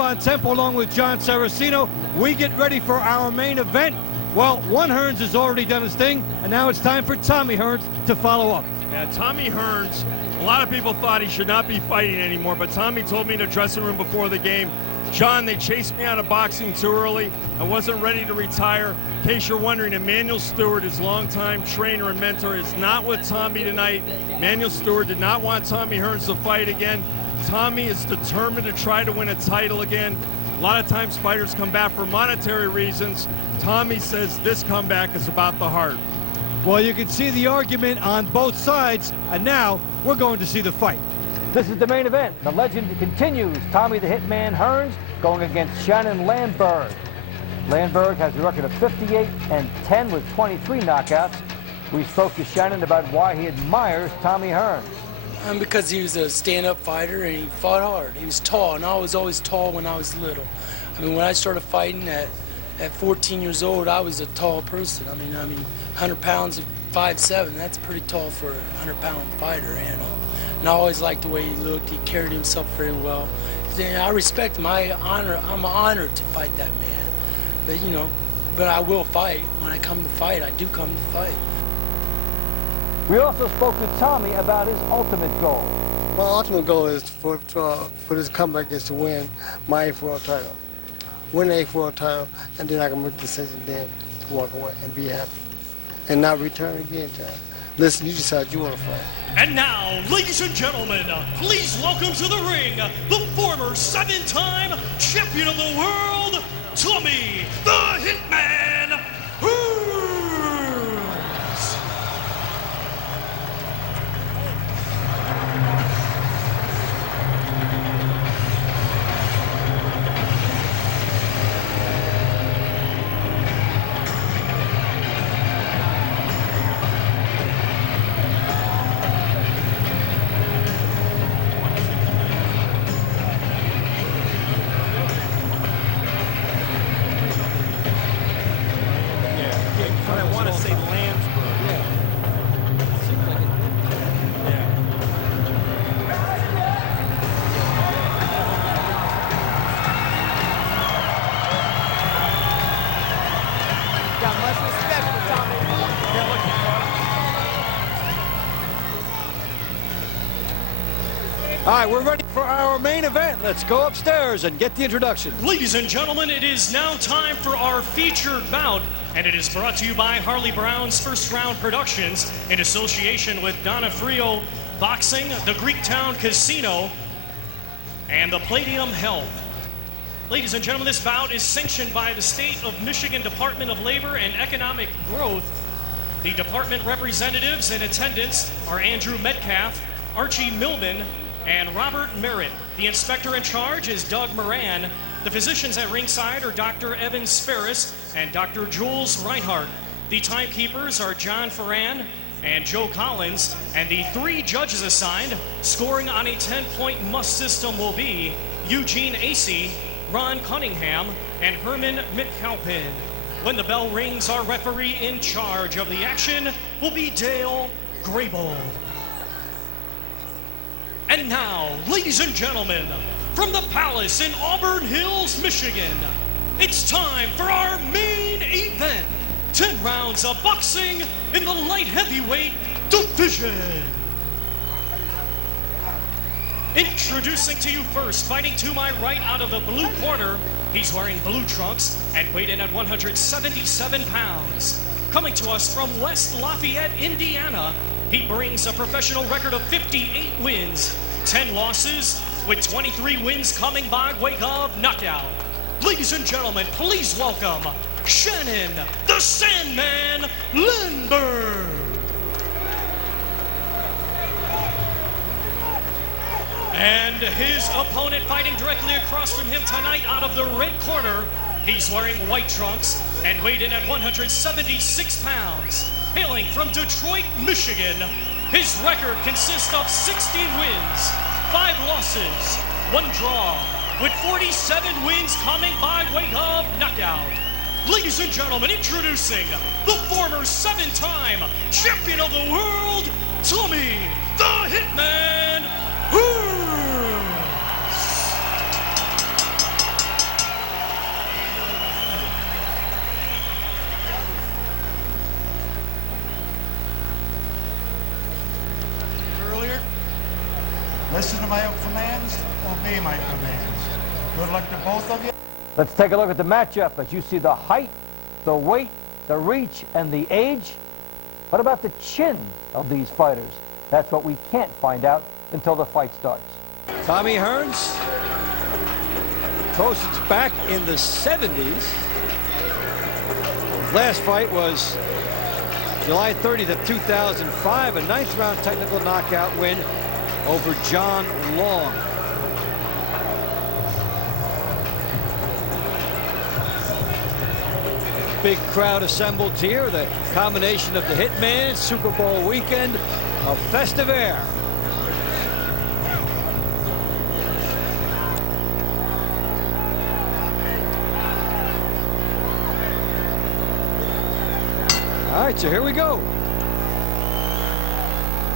on Temple along with John Saraceno. We get ready for our main event. Well, one Hearns has already done his thing, and now it's time for Tommy Hearns to follow up. Yeah, Tommy Hearns, a lot of people thought he should not be fighting anymore, but Tommy told me in the dressing room before the game, John, they chased me out of boxing too early. I wasn't ready to retire. In case you're wondering, Emmanuel Stewart, his longtime trainer and mentor, is not with Tommy tonight. Emmanuel Stewart did not want Tommy Hearns to fight again. Tommy is determined to try to win a title again. A lot of times fighters come back for monetary reasons. Tommy says this comeback is about the heart. Well, you can see the argument on both sides, and now we're going to see the fight. This is the main event. The legend continues. Tommy the Hitman Hearns going against Shannon Landberg. Landberg has a record of 58-10 with 23 knockouts. We spoke to Shannon about why he admires Tommy Hearns. Because he was a stand-up fighter and he fought hard. He was tall, and I was always tall when I was little. I mean, when I started fighting at 14 years old, I was a tall person. I mean, 100 pounds, 5'7", that's pretty tall for a 100-pound fighter, you know. And I always liked the way he looked. He carried himself very well. I respect him. I'm honored to fight that man. But, you know, but I will fight. When I come to fight, I do come to fight. We also spoke to Tommy about his ultimate goal. My ultimate goal is for this comeback is to win my 8th world title. Win the 8th world title, and then I can make the decision then to walk away and be happy. And not return again, John. Listen, you decide you want to fight. And now, ladies and gentlemen, please welcome to the ring the former 7-time champion of the world, Tommy the Hitman Hearns. I want to say Landberg. Yeah. Seems like it. Yeah. Got much respect for Tommy. All right, we're ready for our main event. Let's go upstairs and get the introduction. Ladies and gentlemen, it is now time for our featured bout, and it is brought to you by Harley Brown's First Round Productions in association with Donofrio Boxing, the Greektown Casino, and the Palladium Health. Ladies and gentlemen, this bout is sanctioned by the State of Michigan Department of Labor and Economic Growth. The department representatives in attendance are Andrew Metcalf, Archie Millman, and Robert Merritt. The inspector in charge is Doug Moran. The physicians at ringside are Dr. Evan Sferris and Dr. Jules Reinhardt. The timekeepers are John Ferran and Joe Collins, and the 3 judges assigned, scoring on a 10-point must system, will be Eugene Acey, Ron Cunningham, and Herman McAlpin. When the bell rings, our referee in charge of the action will be Dale Grable. And now, ladies and gentlemen, from the Palace in Auburn Hills, Michigan, it's time for our main event. 10 rounds of boxing in the light heavyweight division. Introducing to you first, fighting to my right out of the blue corner, he's wearing blue trunks and weighed in at 177 pounds. Coming to us from West Lafayette, Indiana, he brings a professional record of 58 wins, 10 losses, with 23 wins coming by way of knockout. Ladies and gentlemen, please welcome Shannon, the Sandman Landberg. And his opponent fighting directly across from him tonight out of the red corner, he's wearing white trunks and weighed in at 176 pounds. Hailing from Detroit, Michigan, his record consists of 16 wins, 5 losses, 1 draw, with 47 wins coming by way of knockout. Ladies and gentlemen, introducing the former 7-time champion of the world, Tommy the Hitman Hearns. Listen to my commands, obey my commands. Good luck to both of you. Let's take a look at the matchup as you see the height, the weight, the reach, and the age. What about the chin of these fighters? That's what we can't find out until the fight starts. Tommy Hearns, Trocin's back in the 70s. Last fight was July 30th of 2005, a 9th round technical knockout win over John Long. Big crowd assembled here, the combination of the Hitman, Super Bowl weekend, a festive air. All right, so here we go.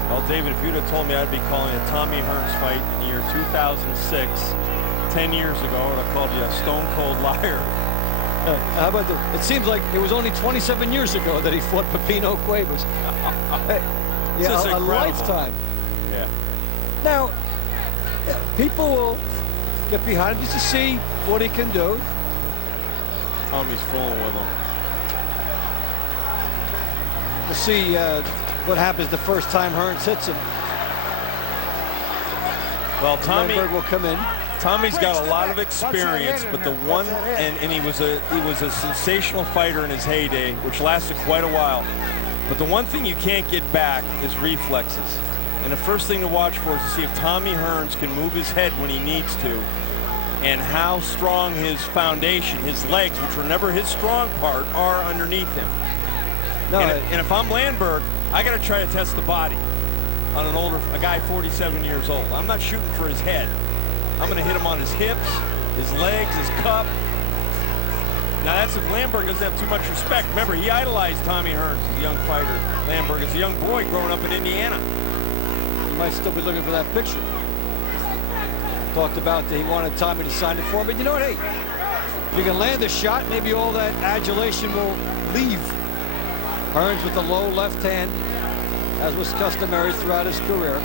Well, David, if you'd have told me I'd be calling a Tommy Hearns fight in the year 2006, 10 years ago, I would have called you a stone-cold liar. How about it seems like it was only 27 years ago that he fought Pepino Cuevas. Yeah, a lifetime. Yeah. Now, people will get behind him just to see what he can do. Tommy's fooling with him. We'll see what happens the first time Hearns hits him. Well, Tommy Landberg will come in. Tommy's got a lot of experience, but the one, and he was a sensational fighter in his heyday, which lasted quite a while. But the one thing you can't get back is reflexes. And the first thing to watch for is to see if Tommy Hearns can move his head when he needs to, and how strong his foundation, his legs, which were never his strong part, are underneath him. No, and if I'm Landberg, I got to try to test the body on a guy 47 years old. I'm not shooting for his head. I'm going to hit him on his hips, his legs, his cup. Now that's if Landberg doesn't have too much respect. Remember, he idolized Tommy Hearns as a young fighter. Landberg is a young boy growing up in Indiana. he might still be looking for that picture. Talked about that he wanted Tommy to sign it for him, but you know what, hey, if you can land the shot, maybe all that adulation will leave. Hearns with the low left hand, as was customary throughout his career.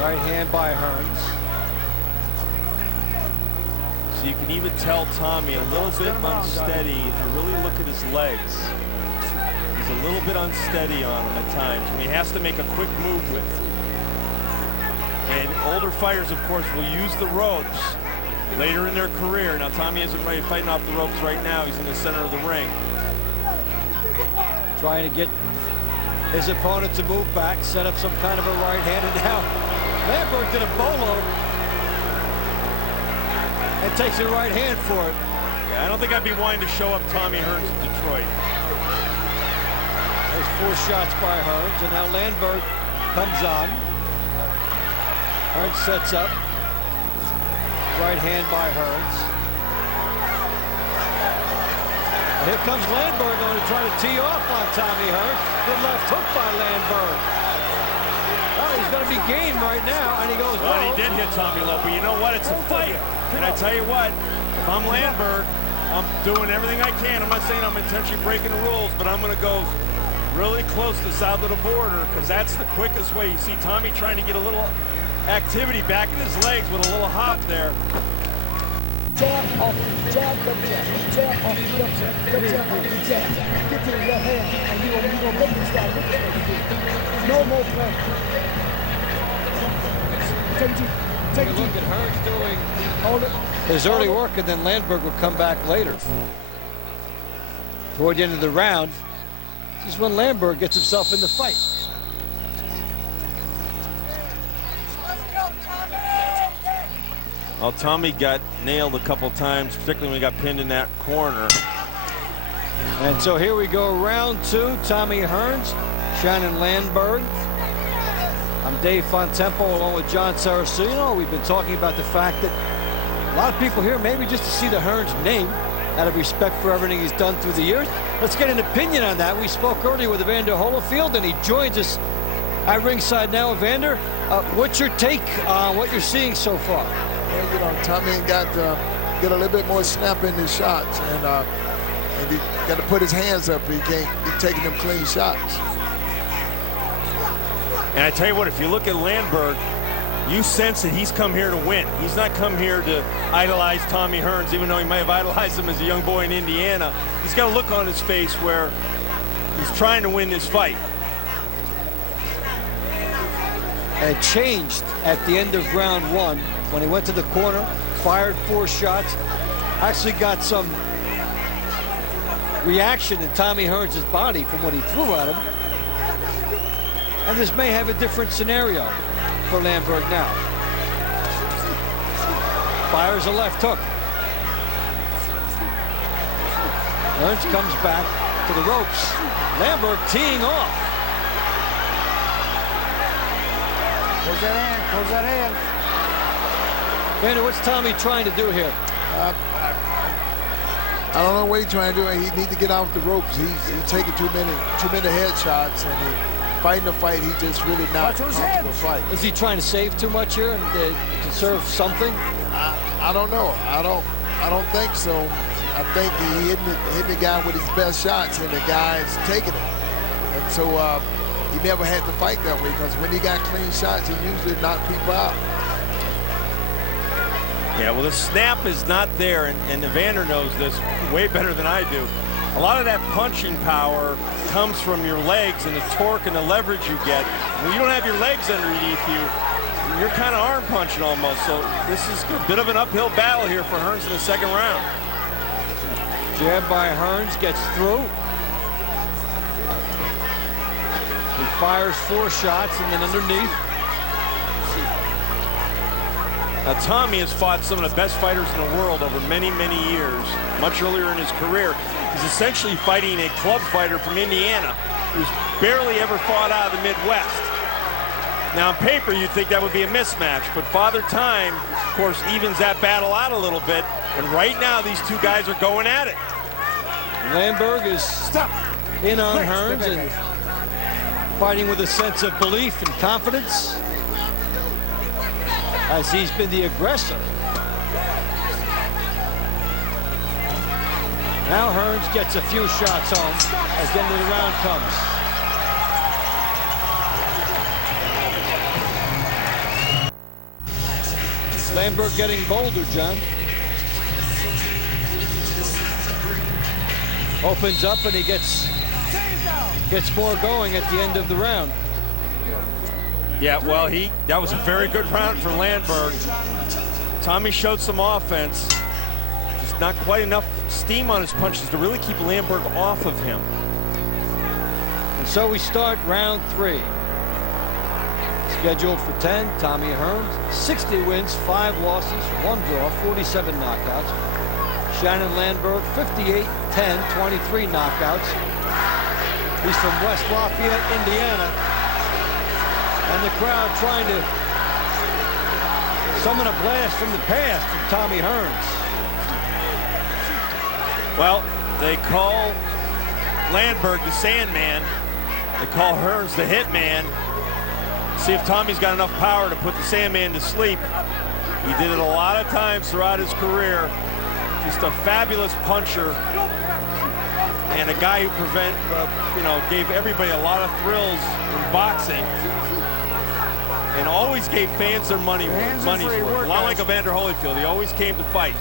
Right hand by Hearns. So you can even tell Tommy a little bit unsteady if you really look at his legs. He's a little bit unsteady on him at times. I mean, he has to make a quick move with. And older fighters, of course, will use the ropes later in their career. Now, Tommy isn't ready fighting off the ropes right now. He's in the center of the ring. Trying to get his opponent to move back, set up some kind of a right hand, and now Landberg did a bolo and takes a right hand for it. Yeah, I don't think I'd be wanting to show up Tommy Hearns in Detroit. There's 4 shots by Hearns, and now Landberg comes on. Hearns sets up. Right hand by Hearns. And here comes Landberg going to try to tee off on Tommy Hearns. Good left hook by Landberg. Oh, he's going to be game right now, and he goes, well, he did hit Tommy low, but you know what? It's a fight. And I tell you what, if I'm Landberg, I'm doing everything I can. I'm not saying I'm intentionally breaking the rules, but I'm going to go really close to south of the border, because that's the quickest way. You see Tommy trying to get a little activity back in his legs with a little hop there. Jab off, jab, jab, jab off, jab, jab off, jab. Get to the left hand, and you're gonna make this guy look at. No more pressure. Take it. Look at Hearns doing Hold it. his early work, and then Landberg will come back later. Toward the end of the round, this is when Landberg gets himself in the fight. Well, Tommy got nailed a couple times, particularly when he got pinned in that corner. And so here we go, round 2. Tommy Hearns, Shannon Landberg. I'm Dave Fontempo along with John Saraceno. We've been talking about the fact that a lot of people here maybe just to see the Hearns name out of respect for everything he's done through the years. Let's get an opinion on that. We spoke earlier with Evander Holyfield, and he joins us at ringside now. Evander, what's your take on what you're seeing so far? Well, you know, Tommy got to get a little bit more snap in his shots, and And he got to put his hands up. He can't be taking them clean shots. And I tell you what, if you look at Landberg, you sense that he's come here to win. He's not come here to idolize Tommy Hearns, even though he might have idolized him as a young boy in Indiana. He's got a look on his face where he's trying to win this fight. And it changed at the end of round 1 when he went to the corner, fired 4 shots, actually got some reaction in Tommy Hearns' body from what he threw at him. And this may have a different scenario for Landberg now. Fires a left hook. Hearns comes back to the ropes. Landberg teeing off. Close that hand, close that hand. Vander, what's Tommy trying to do here? I don't know what he's trying to do. He needs to get off the ropes. He's taking too many headshots, and fighting the fight, he's just really not comfortable fight. Is he trying to save too much here and conserve something? I don't know. I don't think so. I think he hit the guy with his best shots, and the guy's taking it. And so he never had to fight that way, because when he got clean shots, he usually knocked people out. Yeah, well, the snap is not there, and Evander knows this way better than I do. A lot of that punching power comes from your legs and the torque and the leverage you get. When you don't have your legs underneath you, you're kind of arm punching almost. So this is a bit of an uphill battle here for Hearns in the second round. Jab by Hearns gets through. He fires 4 shots and then underneath. Now, Tommy has fought some of the best fighters in the world over many, many years, much earlier in his career. He's essentially fighting a club fighter from Indiana who's barely ever fought out of the Midwest. Now, on paper, you'd think that would be a mismatch, but Father Time, of course, evens that battle out a little bit, and right now, these two guys are going at it. Landberg is in on Hearns and fighting with a sense of belief and confidence, as he's been the aggressor. Now Hearns gets a few shots home as the end of the round comes. Landberg getting bolder, John. Opens up and he gets more going at the end of the round. Yeah, well, that was a very good round for Landberg. Tommy showed some offense. Just not quite enough steam on his punches to really keep Landberg off of him. And so we start round 3. Scheduled for 10, Tommy Hearns, 60 wins, 5 losses, 1 draw, 47 knockouts. Shannon Landberg, 58, 10, 23 knockouts. He's from West Lafayette, Indiana. And the crowd trying to summon a blast from the past from Tommy Hearns. Well, they call Landberg the Sandman. They call Hearns the Hitman. See if Tommy's got enough power to put the Sandman to sleep. He did it a lot of times throughout his career. Just a fabulous puncher and a guy who gave everybody a lot of thrills in boxing. And always gave fans their money's worth. A lot like Evander Holyfield, he always came to fight.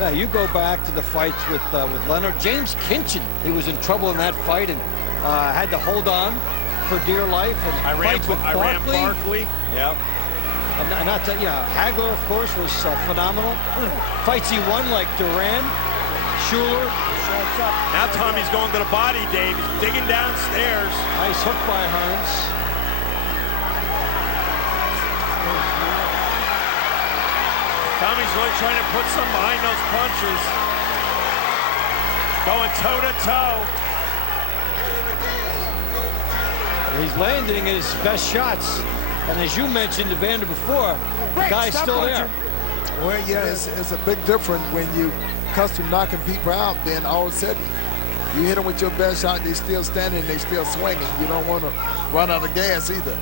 Yeah, you go back to the fights with Leonard. James Kinchin, he was in trouble in that fight and had to hold on for dear life. And fights with Barkley. Yeah. And not to, Hagler, of course, was phenomenal. Fights he won like Duran, Schuler. Now Tommy's going to the body, Dave. He's digging downstairs. Nice hook by Hearns. Tommy's really trying to put some behind those punches. Going toe-to-toe. He's landing his best shots. And as you mentioned, Evander, before, the guy's still there. Well, yeah, it's a big difference when you custom knocking people out, then all of a sudden, you hit them with your best shot, they still standing, they still swinging. You don't want to run out of gas either.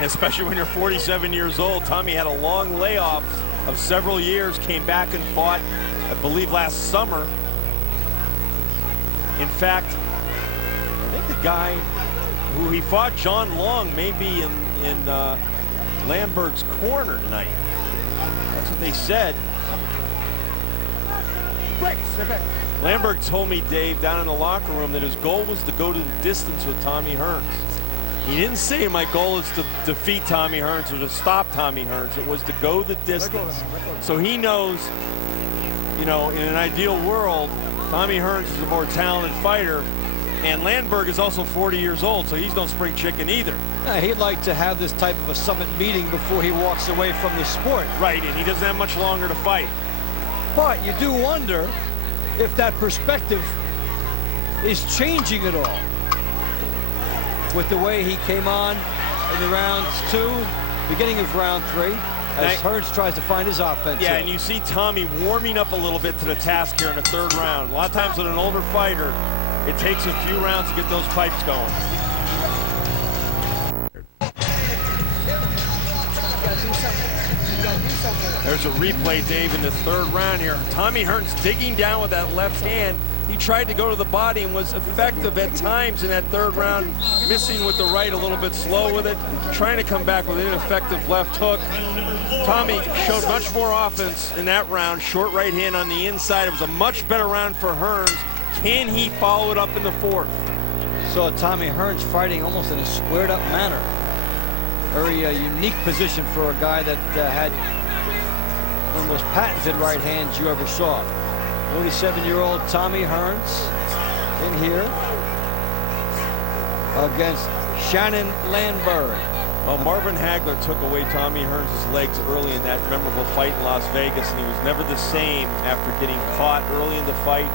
Especially when you're 47 years old. Tommy had a long layoff of several years, came back and fought, I believe, last summer. In fact, I think the guy who he fought, John Long, may be in Landberg's corner tonight. That's what they said. Landberg told me, Dave, down in the locker room that his goal was to go to the distance with Tommy Hearns. He didn't say my goal is to defeat Tommy Hearns or to stop Tommy Hearns. It was to go the distance. So he knows, you know, in an ideal world, Tommy Hearns is a more talented fighter, and Landberg is also 40 years old, so he's no spring chicken either. He'd like to have this type of a summit meeting before he walks away from the sport. Right, and he doesn't have much longer to fight. But you do wonder if that perspective is changing at all with the way he came on in the rounds 2, beginning of round 3, as Hearns tries to find his offense. Yeah, and you see Tommy warming up a little bit to the task here in the 3rd round. A lot of times with an older fighter, it takes a few rounds to get those pipes going. There's a replay, Dave, in the 3rd round here. Tommy Hearns digging down with that left hand. He tried to go to the body and was effective at times in that 3rd round, missing with the right, a little bit slow with it, trying to come back with an ineffective left hook. Tommy showed much more offense in that round, short right hand on the inside. It was a much better round for Hearns. Can he follow it up in the 4th? Saw Tommy Hearns fighting almost in a squared up manner. Very unique position for a guy that had one of the most patented right hands you ever saw. 47-year-old Tommy Hearns in here against Shannon Landberg. Well, Marvin Hagler took away Tommy Hearns' legs early in that memorable fight in Las Vegas, and he was never the same after getting caught early in the fight.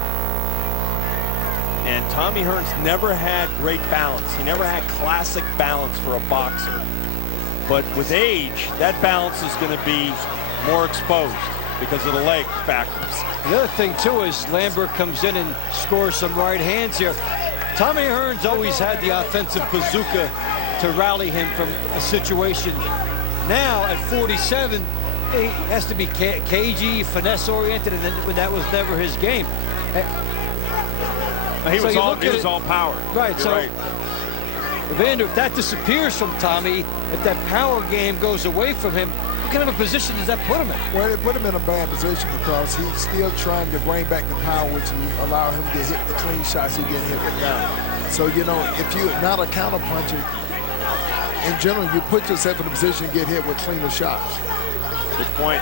And Tommy Hearns never had great balance. He never had classic balance for a boxer. But with age, that balance is going to be more exposed because of the leg factors. The other thing, too, is Landberg comes in and scores some right hands here. Tommy Hearns always had the offensive bazooka to rally him from a situation. Now, at 47, he has to be cagey, finesse-oriented, and that was never his game. He was all power. Right, You're right. Evander, if that disappears from Tommy, if that power game goes away from him, what kind of a position does that put him in? Well, it put him in a bad position because he's still trying to bring back the power, which will allow him to hit the clean shots he's getting hit with now. So, you know, if you're not a counterpuncher, in general, you put yourself in a position to get hit with cleaner shots. Good point.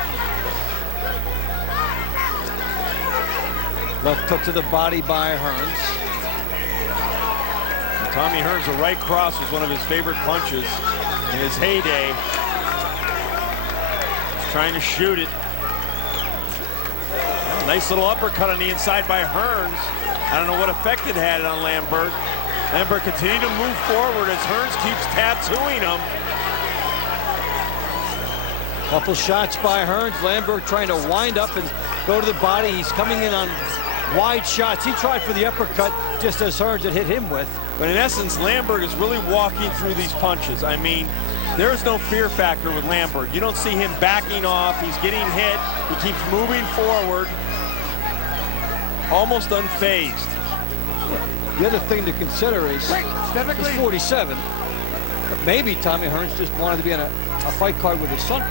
Left hook to the body by Hearns. Tommy Hearns, a right cross was one of his favorite punches in his heyday. He's trying to shoot it. Oh, nice little uppercut on the inside by Hearns. I don't know what effect it had on Landberg. Landberg continued to move forward as Hearns keeps tattooing him. Couple shots by Hearns. Landberg trying to wind up and go to the body. He's coming in on wide shots. He tried for the uppercut just as Hearns had hit him with. But in essence, Landberg is really walking through these punches. I mean, there is no fear factor with Landberg. You don't see him backing off. He's getting hit. He keeps moving forward, almost unfazed. The other thing to consider is he's 47. But maybe Tommy Hearns just wanted to be on a fight card with his son.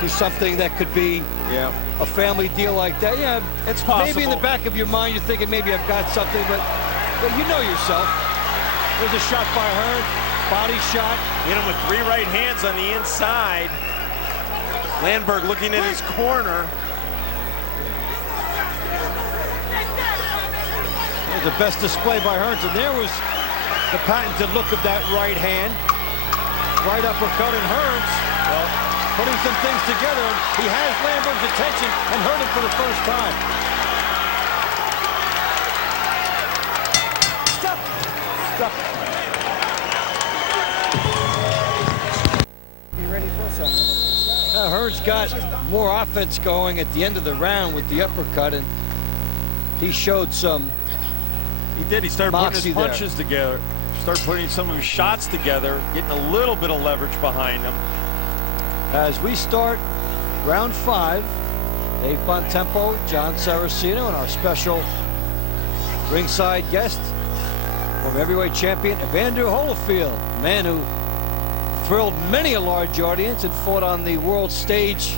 Do something that could be a family deal like that. Yeah, it's possible. Maybe in the back of your mind you're thinking maybe I've got something, but you know yourself. There's a shot by Hearns, body shot. Hit him with 3 right hands on the inside. Landberg looking at his corner. There's the best display by Hearns, and there was the patented look of that right hand. Right uppercut, and Hearns, well, putting some things together, and he has Landberg's attention and hurt him for the first time. Stop. Be ready for something. Hearns got more offense going at the end of the round with the uppercut, and he showed some. He did. He started putting his punches together. Started putting some of his shots together, getting a little bit of leverage behind him. As we start round 5, Dave Bontempo, John Saraceno, and our special Ringside guest, former heavyweight champion Evander Holyfield, a man who thrilled many a large audience and fought on the world stage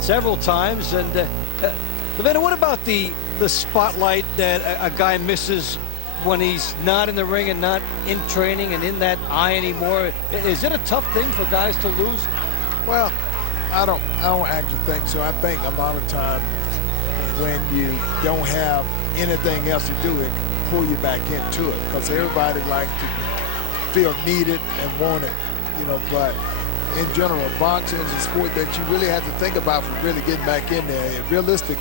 several times. And Evander, what about the spotlight that a guy misses when he's not in the ring and not in training and in that eye anymore? Is it a tough thing for guys to lose? Well, I don't actually think so. I think a lot of times when you don't have anything else to do, it can pull you back into it, because everybody likes to feel needed and wanted, you know. But in general, boxing is a sport that you really have to think about for really getting back in there. And realistic,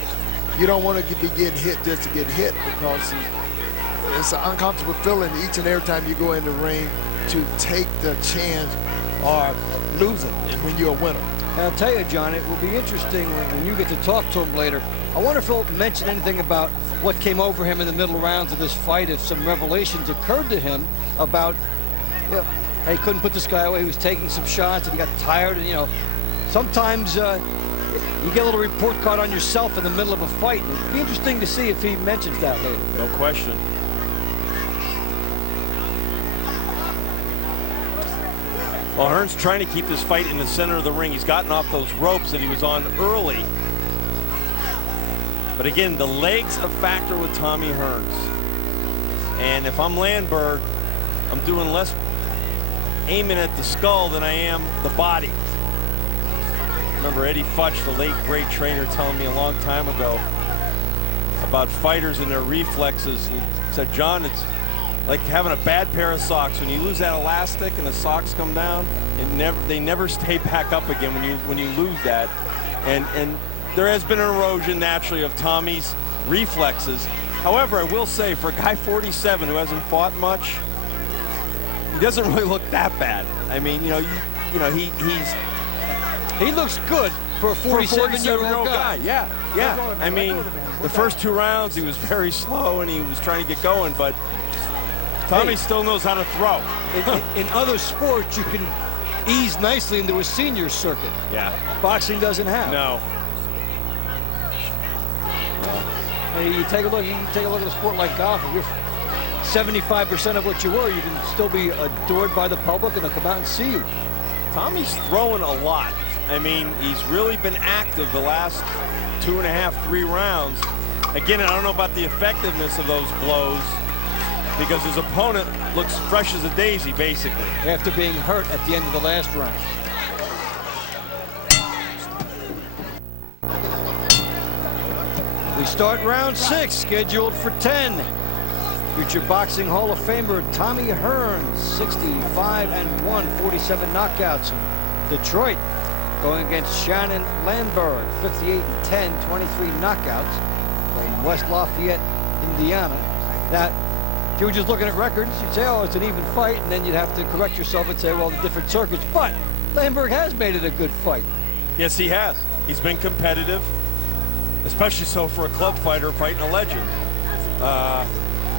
you don't want to be getting hit just to get hit, because it's an uncomfortable feeling each and every time you go in the ring to take the chance of losing when you're a winner. And I'll tell you, John, it will be interesting when you get to talk to him later. I wonder if he'll mention anything about what came over him in the middle rounds of this fight, if some revelations occurred to him about, you know, hey, he couldn't put this guy away. He was taking some shots and he got tired. And, you know, sometimes you get a little report card on yourself in the middle of a fight. It'd be interesting to see if he mentions that later. No question. Well, Hearns trying to keep this fight in the center of the ring. He's gotten off those ropes that he was on early. But again, the leg's a factor with Tommy Hearns. And if I'm Landberg, I'm doing less aiming at the skull than I am the body. Remember Eddie Futch, the late great trainer, telling me a long time ago about fighters and their reflexes. He said, John, it's like having a bad pair of socks. When you lose that elastic and the socks come down, they never stay back up again when you lose that. And there has been an erosion naturally of Tommy's reflexes. However, I will say, for a guy 47 who hasn't fought much, he doesn't really look that bad. I mean, he looks good for a 47-year-old guy. Yeah. I mean, the first 2 rounds he was very slow and he was trying to get going, but Tommy still knows how to throw. In other sports, you can ease nicely into a senior circuit. Yeah. Boxing doesn't have. No. You take a look at a sport like golf. If you're 75% of what you were, you can still be adored by the public and they'll come out and see you. Tommy's throwing a lot. I mean, he's really been active the last 2.5, 3 rounds. Again, I don't know about the effectiveness of those blows, because his opponent looks fresh as a daisy, basically. After being hurt at the end of the last round. We start round 6, scheduled for 10. Future Boxing Hall of Famer Tommy Hearns, 65-1, 47 knockouts in Detroit, going against Shannon Landberg, 58-10, 23 knockouts from West Lafayette, Indiana. Now, if you were just looking at records, you'd say, oh, it's an even fight, and then you'd have to correct yourself and say, well, the different circuits. But Landberg has made it a good fight. Yes, he has. He's been competitive, especially so for a club fighter fighting a legend.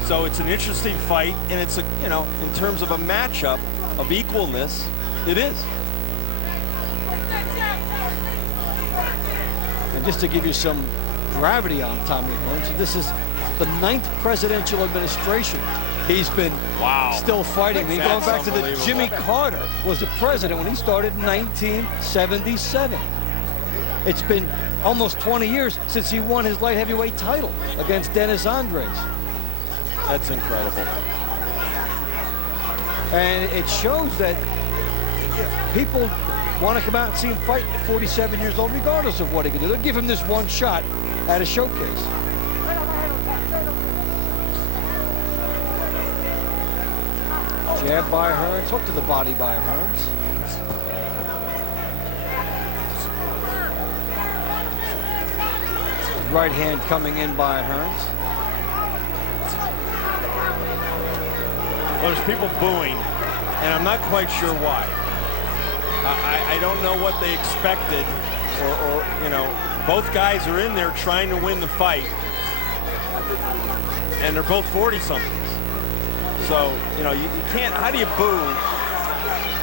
So it's an interesting fight, and it's in terms of a matchup of equalness, it is. And just to give you some gravity on Tommy Hearns, this is the 9th presidential administration he's been still fighting. I mean, going back to the Jimmy Carter was the president when he started in 1977. It's been almost 20 years since he won his light heavyweight title against Dennis Andres. That's incredible. And it shows that people want to come out and see him fight at 47 years old, regardless of what he can do. They'll give him this one shot at a showcase. Jab by Hearns, hook to the body by Hearns. Right hand coming in by Hearns. Well, there's people booing, and I'm not quite sure why. I don't know what they expected, or both guys are in there trying to win the fight, and they're both 40-somethings. So, you can't, how do you boo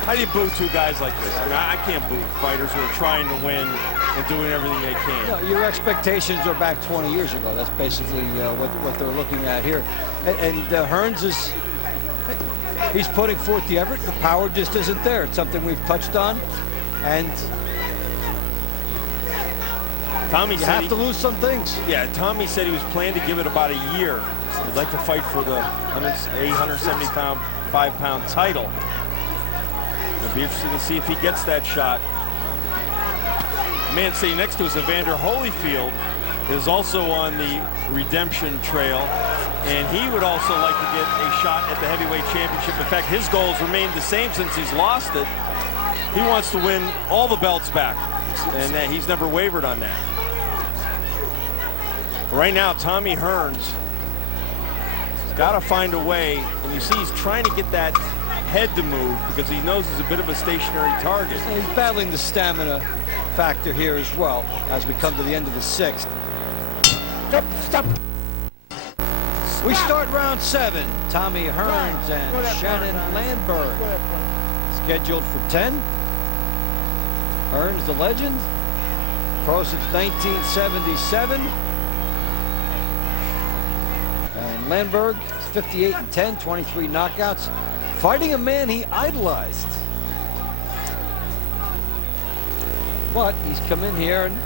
How do you boo two guys like this? I mean, I can't boo fighters who are trying to win and doing everything they can. No, your expectations are back 20 years ago. That's basically what they're looking at here. And Hearns is, he's putting forth the effort. The power just isn't there. It's something we've touched on. And Tommy you have to lose some things. Yeah, Tommy said he was planning to give it about a year. He'd like to fight for the 875-pound title. It'll be interesting to see if he gets that shot. The man sitting next to us, Evander Holyfield, is also on the redemption trail, and he would also like to get a shot at the heavyweight championship. In fact, his goals remain the same since he's lost it. He wants to win all the belts back, and he's never wavered on that. Right now, Tommy Hearns has got to find a way, and you see he's trying to get that head to move because he knows he's a bit of a stationary target. And he's battling the stamina factor here as well as we come to the end of the 6th. Stop. We start round 7. Tommy Hearns and Shannon Landberg scheduled for 10. Hearns, the legend, pro since 1977. And Landberg, 58-10, 23 knockouts, fighting a man he idolized. But he's come in here and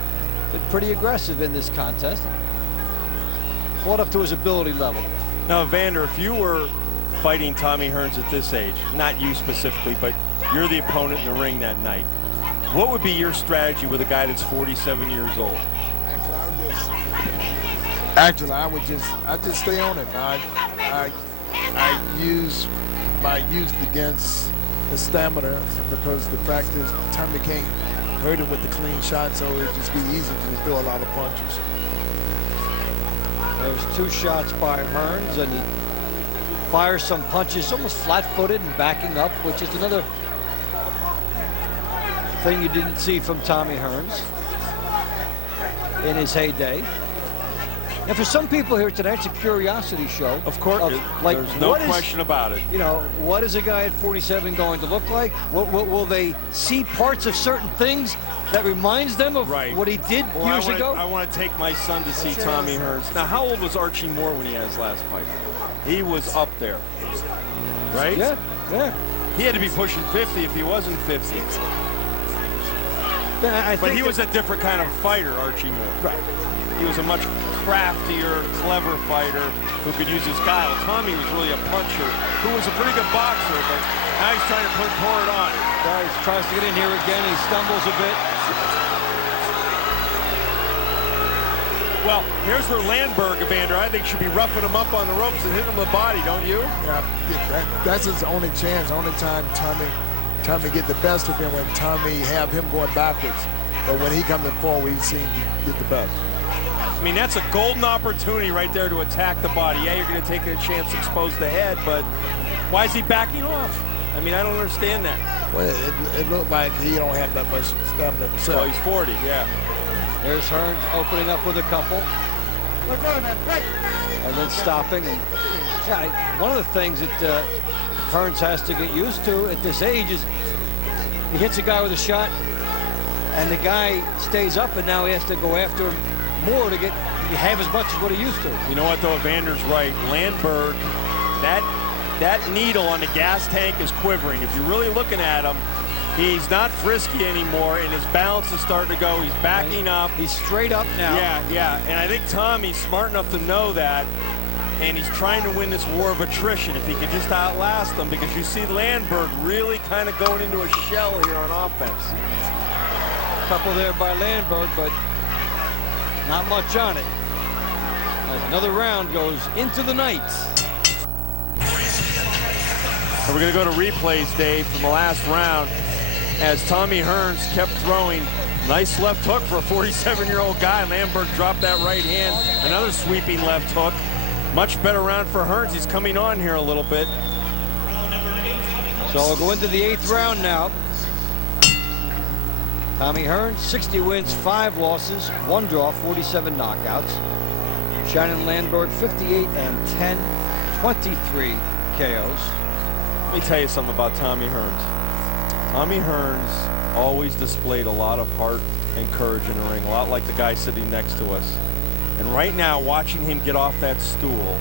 been pretty aggressive in this contest. Fought up to his ability level. Now, Evander, if you were fighting Tommy Hearns at this age, not you specifically, but you're the opponent in the ring that night, what would be your strategy with a guy that's 47 years old? Actually, I'd just stay on it. I use my youth against his stamina because the fact is Tommy can't hurt him with the clean shot, so it'd just be easy to throw a lot of punches. There's 2 shots by Hearns, and he fires some punches almost flat-footed and backing up, which is another thing you didn't see from Tommy Hearns in his heyday. And for some people here today, it's a curiosity show. Of course, there's no question about it. You know, what is a guy at 47 going to look like? Will they see parts of certain things that reminds them of what he did years ago? I want to take my son to see Tommy Hearns. Now, how old was Archie Moore when he had his last fight? He was up there, right? Yeah. He had to be pushing 50 if he wasn't 50. But he was a different kind of fighter, Archie Moore. Right. He was a much craftier, clever fighter who could use his guile. Tommy was really a puncher who was a pretty good boxer, but now he's trying to pour it on. He tries to get in here again. He stumbles a bit. Well, here's where Landberg, Evander, I think should be roughing him up on the ropes and hitting him in the body, don't you? Yeah, that's his only chance, only time Tommy get the best of him when Tommy have him going backwards. But when he comes forward, he seems to get the best. I mean, that's a golden opportunity right there to attack the body. Yeah, you're going to take a chance to expose the head, but why is he backing off? I mean, I don't understand that. Well, it looked like he don't have that much stamina himself. Well, he's 40, yeah. There's Hearns opening up with a couple. And then stopping. And yeah, one of the things that Hearns has to get used to at this age is he hits a guy with a shot, and the guy stays up, and now he has to go after him more to get half as much as what he used to. You know what, though? Evander's right. Landberg, that needle on the gas tank is quivering. If you're really looking at him, he's not frisky anymore, and his balance is starting to go. He's backing up. He's straight up now. Yeah. And I think Tommy's smart enough to know that, and he's trying to win this war of attrition if he can just outlast them, because you see Landberg really kind of going into a shell here on offense. A couple there by Landberg, but not much on it. As another round goes into the night. So we're going to go to replays, Dave, from the last round as Tommy Hearns kept throwing. Nice left hook for a 47-year-old guy. Landberg dropped that right hand. Another sweeping left hook. Much better round for Hearns. He's coming on here a little bit. So we'll go into the 8th round now. Tommy Hearns, 60 wins, 5 losses, 1 draw, 47 knockouts. Shannon Landberg, 58-10, 23 KOs. Let me tell you something about Tommy Hearns. Tommy Hearns always displayed a lot of heart and courage in the ring, a lot like the guy sitting next to us. And right now, watching him get off that stool,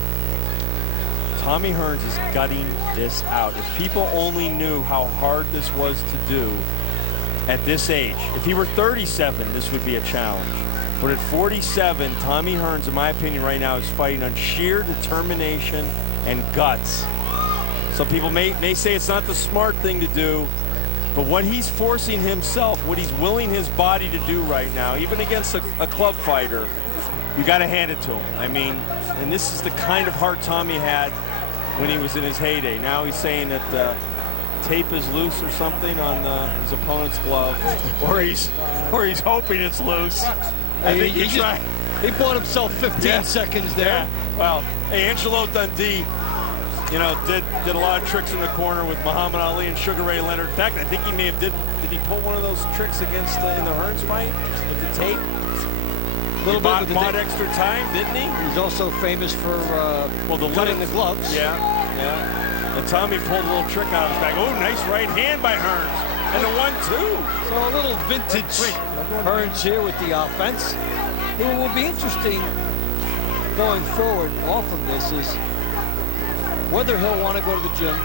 Tommy Hearns is gutting this out. If people only knew how hard this was to do at this age. If he were 37, this would be a challenge. But at 47, Tommy Hearns, in my opinion, right now is fighting on sheer determination and guts. Some people may say it's not the smart thing to do, but what he's forcing himself, what he's willing his body to do right now, even against a club fighter, you got to hand it to him. I mean, and this is the kind of heart Tommy had when he was in his heyday. Now he's saying that the tape is loose or something on his opponent's glove, or he's hoping it's loose. I think he bought himself 15 seconds there. Yeah. Well, hey, Angelo Dundee, you know, did a lot of tricks in the corner with Muhammad Ali and Sugar Ray Leonard. In fact, I think he may have did he pull one of those tricks against in the Hearns fight with the tape? A little bit bought extra time, didn't he? He's also famous for cutting the gloves. Yeah, yeah. And Tommy pulled a little trick out of his bag. Oh, nice right hand by Hearns. And the 1-2. So a little vintage Hearns here with the offense. It will be interesting going forward off of this is whether he'll want to go to the gym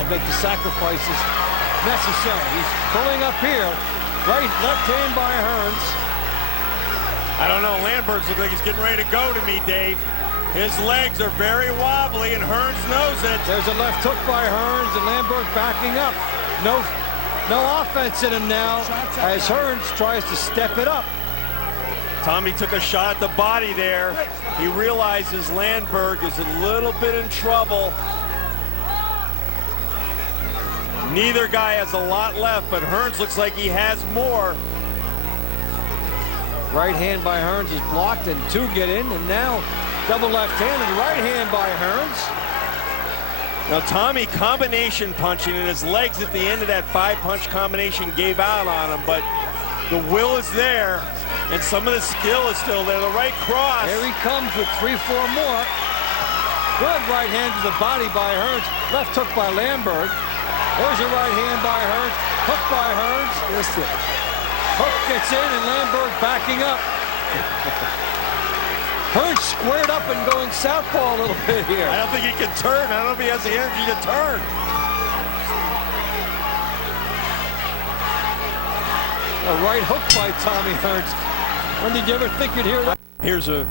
and make the sacrifices necessary. He's pulling up here. Right, left hand by Hearns. I don't know. Landberg's look like he's getting ready to go to me, Dave. His legs are very wobbly, and Hearns knows it. There's a left hook by Hearns, and Landberg backing up. No offense in him now as Hearns tries to step it up. Tommy took a shot at the body there. He realizes Landberg is a little bit in trouble. Neither guy has a lot left, but Hearns looks like he has more. Right hand by Hearns is blocked, and two get in, and now double left hand and right hand by Hearns. Now Tommy combination punching, and his legs at the end of that 5-punch combination gave out on him, but the will is there, and some of the skill is still there. The right cross. Here he comes with 3-4 more. Good right hand to the body by Hearns. Left hook by Landberg. There's a right hand by Hearns. Hook by Hearns. Hook gets in, and Landberg backing up. Hearns squared up and going southpaw a little bit here. I don't think he can turn. I don't know if he has the energy to turn. A right hook by Tommy Hearns. When did you ever think you'd hear that? Here's a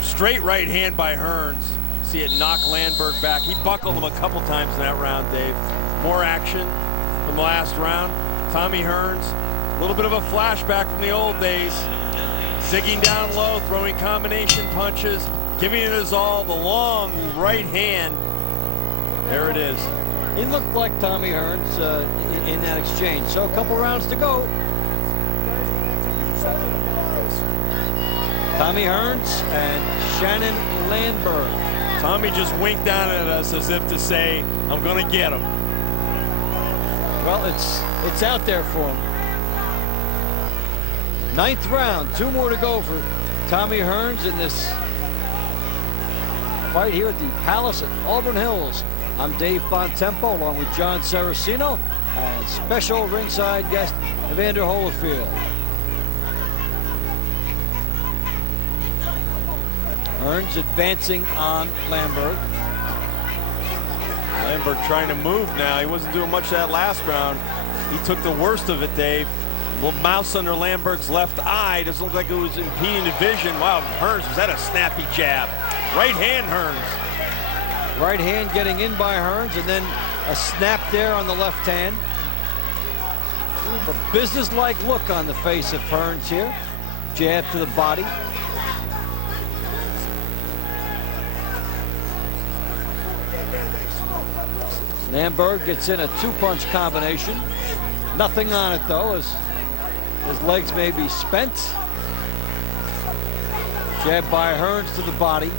straight right hand by Hearns. See it knock Landberg back. He buckled him a couple times in that round, Dave. More action from the last round. Tommy Hearns, a little bit of a flashback from the old days. Digging down low, throwing combination punches, giving it his all, the long right hand. There it is. He looked like Tommy Hearns in that exchange. So a couple rounds to go. Tommy Hearns and Shannon Landberg. Tommy just winked down at us as if to say, I'm going to get him. Well, it's out there for him. 9th round, 2 more to go for Tommy Hearns in this fight here at the Palace at Auburn Hills. I'm Dave Bontempo along with John Saraceno and special ringside guest Evander Holyfield. Hearns advancing on Landberg. Landberg trying to move now. He wasn't doing much that last round. He took the worst of it, Dave. Little mouse under Landberg's left eye. Doesn't look like it was impeding the vision. Wow, Hearns, was that a snappy jab? Right hand, Hearns. Right hand getting in by Hearns, and then a snap there on the left hand. A business-like look on the face of Hearns here. Jab to the body. Landberg gets in a 2-punch combination. Nothing on it, though, as his legs may be spent. Jab by Hearns to the body.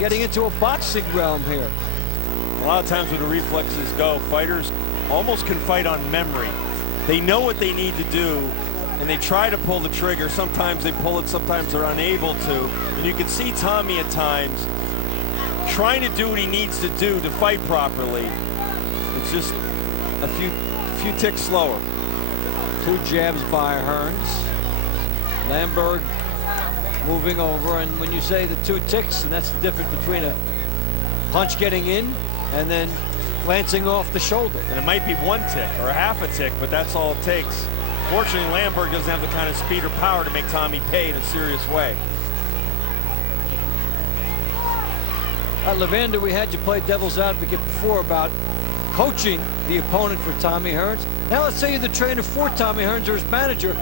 Getting into a boxing realm here. A lot of times when the reflexes go, fighters almost can fight on memory. They know what they need to do, and they try to pull the trigger. Sometimes they pull it, sometimes they're unable to. And you can see Tommy at times trying to do what he needs to do to fight properly. It's just a few ticks slower. 2 jabs by Hearns. Landberg moving over, and when you say the 2 ticks, and that's the difference between a punch getting in and then glancing off the shoulder. And it might be 1 tick or a half a tick, but that's all it takes. Fortunately, Landberg doesn't have the kind of speed or power to make Tommy pay in a serious way. Levander, we had you play devil's advocate before about coaching the opponent for Tommy Hearns. Now let's say you're the trainer for Tommy Hearns or his manager.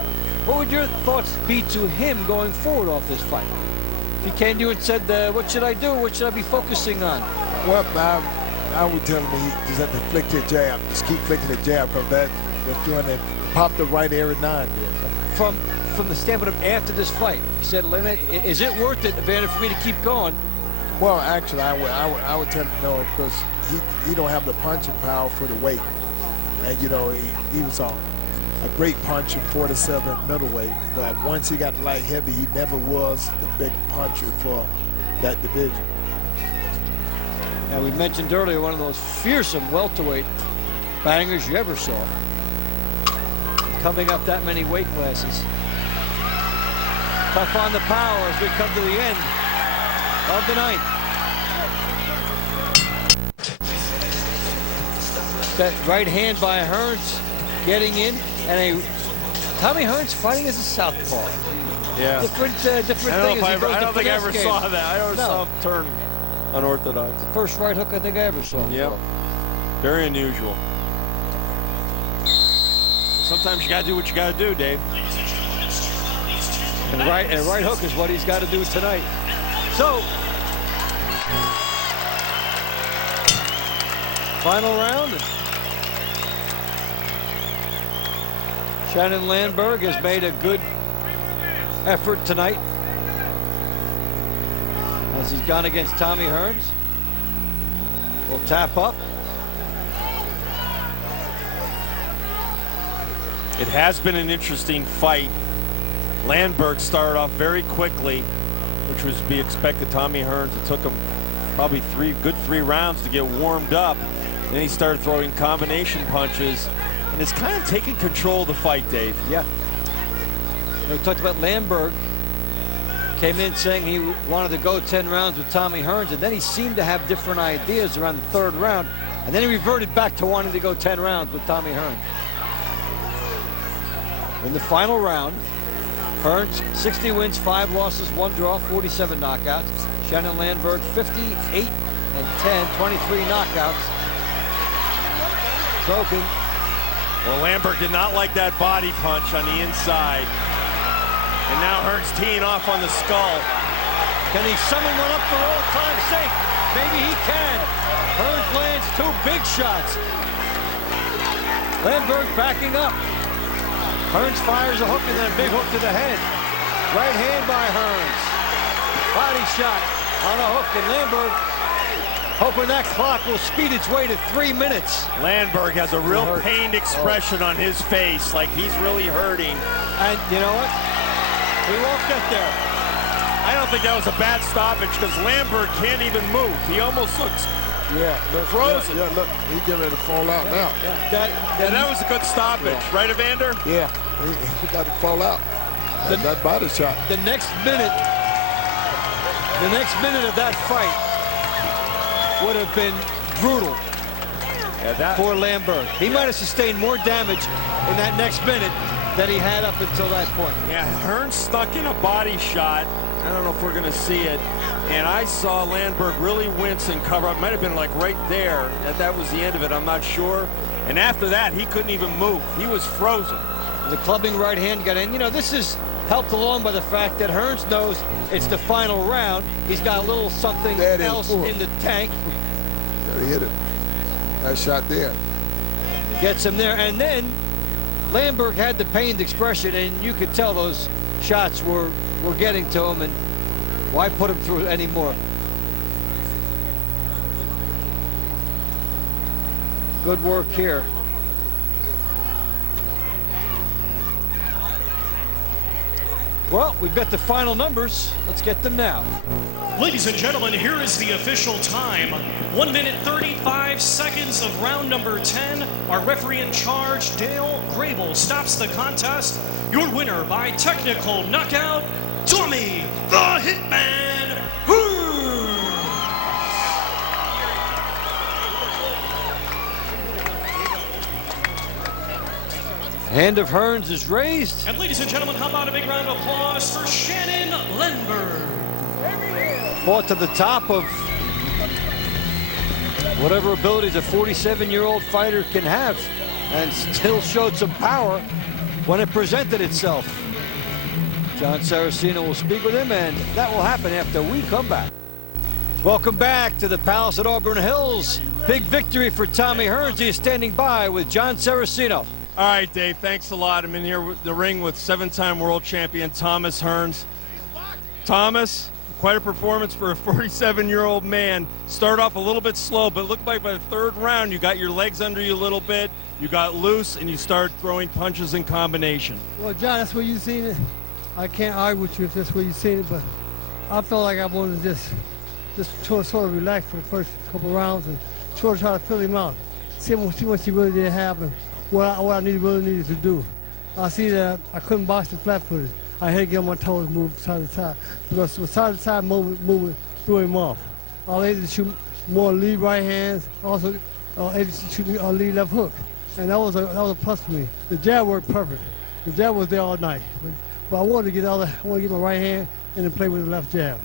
What would your thoughts be to him going forward off this fight? If he came to you and said, what should I do? What should I be focusing on? Well, I would tell him he just have to flick the jab. Just keep flicking the jab, because that's doing it. Pop the right every now and then. From the standpoint of after this fight, he said, is it worth it, Evander, for me to keep going? Well, actually, I would tell him no, because he don't have the punching power for the weight. And, you know, he was a great puncher, 47 middleweight. But once he got light heavy, he never was the big puncher for that division. And we mentioned earlier one of those fearsome welterweight bangers you ever saw. Coming up that many weight classes. Tough on the power as we come to the end of the night. That right hand by Hearns getting in, and Tommy Hearns fighting as a southpaw. Yeah. Different thing. I don't think I ever saw that. I never saw him turn unorthodox. The first right hook I think I ever saw. Yep. Very unusual. Sometimes you got to do what you got to do, Dave. And right hook is what he's got to do tonight. So, final round. Shannon Landberg has made a good effort tonight as he's gone against Tommy Hearns. Will tap up. It has been an interesting fight. Landberg started off very quickly, which was to be expected. Tommy Hearns, it took him probably good three rounds to get warmed up. Then he started throwing combination punches, and it's kind of taking control of the fight, Dave. Yeah. We talked about Landberg. Came in saying he wanted to go 10 rounds with Tommy Hearns, and then he seemed to have different ideas around the 3rd round, and then he reverted back to wanting to go 10 rounds with Tommy Hearns. In the final round, Hearns 60 wins, 5 losses, 1 draw, 47 knockouts. Shannon Landberg 58 and 10, 23 knockouts. Choking. Well, Landberg did not like that body punch on the inside. And now Hearns teeing off on the skull. Can he summon one up for all time's sake? Maybe he can. Hearns lands 2 big shots. Landberg backing up. Hearns fires a hook and then a big hook to the head. Right hand by Hearns. Body shot on a hook, and Landberg hoping that clock will speed its way to 3 minutes. Landberg has a real pained expression on his face, like he's really hurting. And you know what? He won't get there. I don't think that was a bad stoppage, because Landberg can't even move. He almost looks frozen. Yeah, look, he's getting ready to fall out now. That was a good stoppage, right, Evander? Yeah, he got to fall out. That body shot. The next minute of that fight would have been brutal for Landberg. He might have sustained more damage in that next minute than he had up until that point. Yeah, Hearns stuck in a body shot. I don't know if we're going to see it. And I saw Landberg really wince and cover up. Might have been like right there. That was the end of it. I'm not sure. And after that, he couldn't even move. He was frozen. The clubbing right hand got in. You know, this is helped along by the fact that Hearns knows it's the final round. He's got a little something else in the tank. He hit it. Nice shot there. Gets him there. And then Landberg had the pained expression, and you could tell those shots were getting to him, and why put him through anymore? Good work here. Well, we've got the final numbers. Let's get them now. Ladies and gentlemen, here is the official time. 1 minute 35 seconds of round number 10. Our referee in charge, Dale Grable, stops the contest. Your winner by technical knockout, Tommy the Hitman Hearns. Hand of Hearns is raised. And ladies and gentlemen, how about a big round of applause for Shannon Landberg. Fought to the top of whatever abilities a 47-year-old fighter can have, and still showed some power when it presented itself. John Saraceno will speak with him, and that will happen after we come back. Welcome back to the Palace at Auburn Hills. Big victory for Tommy Hearns. He is standing by with John Saraceno. All right, Dave, thanks a lot. I'm in here with the ring with 7-time world champion Thomas Hearns. Thomas, quite a performance for a 47-year-old man. Started off a little bit slow, but it looked like by the third round you got your legs under you a little bit, you got loose, and you started throwing punches in combination. Well, John, that's where you seen it. I can't argue with you if that's where you seen it, but I felt like I wanted to just sort of relax for the first couple rounds and try to fill him out, see what he really did have and what I really needed to do. I see that I couldn't box the flat-footed. I had to get on my toes and move side to side, because with side to side movement threw him off. I was able to shoot more lead right hands, also able to shoot a lead left hook, and that was a plus for me. The jab worked perfect. The jab was there all night, but I wanted to get my right hand and then play with the left jab.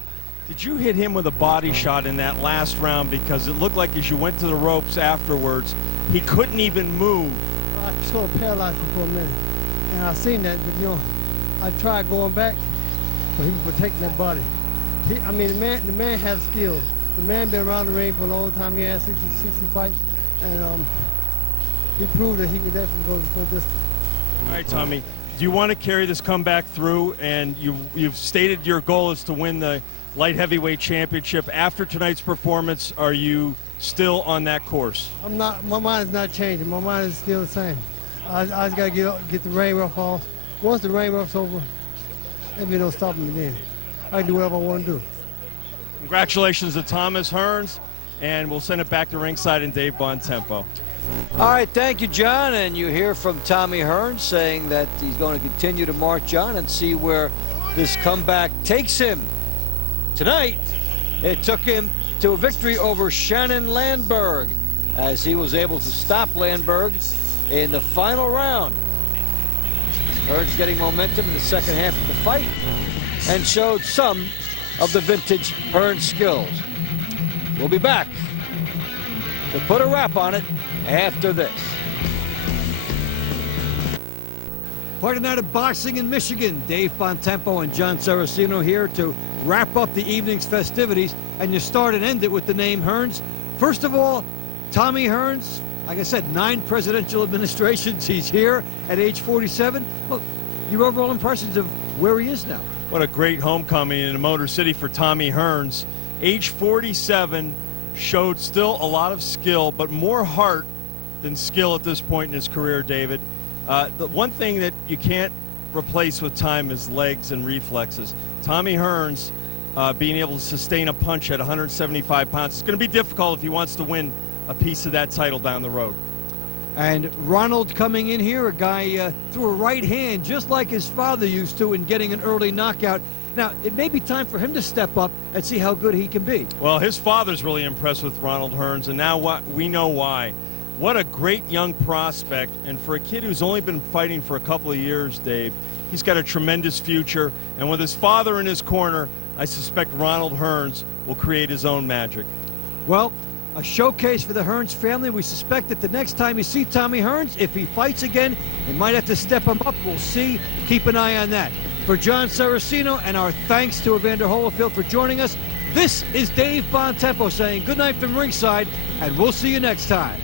Did you hit him with a body shot in that last round? Because it looked like as you went to the ropes afterwards, he couldn't even move. I sort of paralyzed him for a minute, and I seen that, but you know, I tried going back, but he was protecting that body. The man has skills. The man been around the ring for a long time. He had 60 fights, and he proved that he could definitely go the full distance. All right, Tommy, do you want to carry this comeback through? And you've stated your goal is to win the light heavyweight championship. After tonight's performance, are you still on that course? I'm not. My mind is not changing. My mind is still the same. I just got to get the rain rough off. Once the rain rough's over, there'll be no stopping me then. I can do whatever I want to do. Congratulations to Thomas Hearns, and we'll send it back to ringside in Dave Bontempo. All right, thank you, John. And you hear from Tommy Hearns saying that he's going to continue to march on and see where this comeback takes him. Tonight, it took him to a victory over Shannon Landberg, as he was able to stop Landberg in the final round. Hearns getting momentum in the second half of the fight and showed some of the vintage Hearns skills. We'll be back to put a wrap on it after this. Quite a night of boxing in Michigan. Dave Bontempo and John Saraceno here to wrap up the evening's festivities, and you start and end it with the name Hearns. First of all, Tommy Hearns, like I said, 9 presidential administrations. He's here at age 47. Well, your overall impressions of where he is now? What a great homecoming in the Motor City for Tommy Hearns. Age 47, showed still a lot of skill, but more heart than skill at this point in his career, David. The one thing that you can't replace with time is legs and reflexes. Tommy Hearns being able to sustain a punch at 175 pounds. It's going to be difficult if he wants to win a piece of that title down the road. And Ronald coming in here, a guy threw a right hand just like his father used to in getting an early knockout. Now, it may be time for him to step up and see how good he can be. Well, his father's really impressed with Ronald Hearns, and now we know why. What a great young prospect, and for a kid who's only been fighting for a couple of years, Dave, he's got a tremendous future, and with his father in his corner, I suspect Ronald Hearns will create his own magic. Well, a showcase for the Hearns family. We suspect that the next time you see Tommy Hearns, if he fights again, they might have to step him up. We'll see. Keep an eye on that. For John Saraceno, and our thanks to Evander Holyfield for joining us, this is Dave Bontempo saying good night from ringside, and we'll see you next time.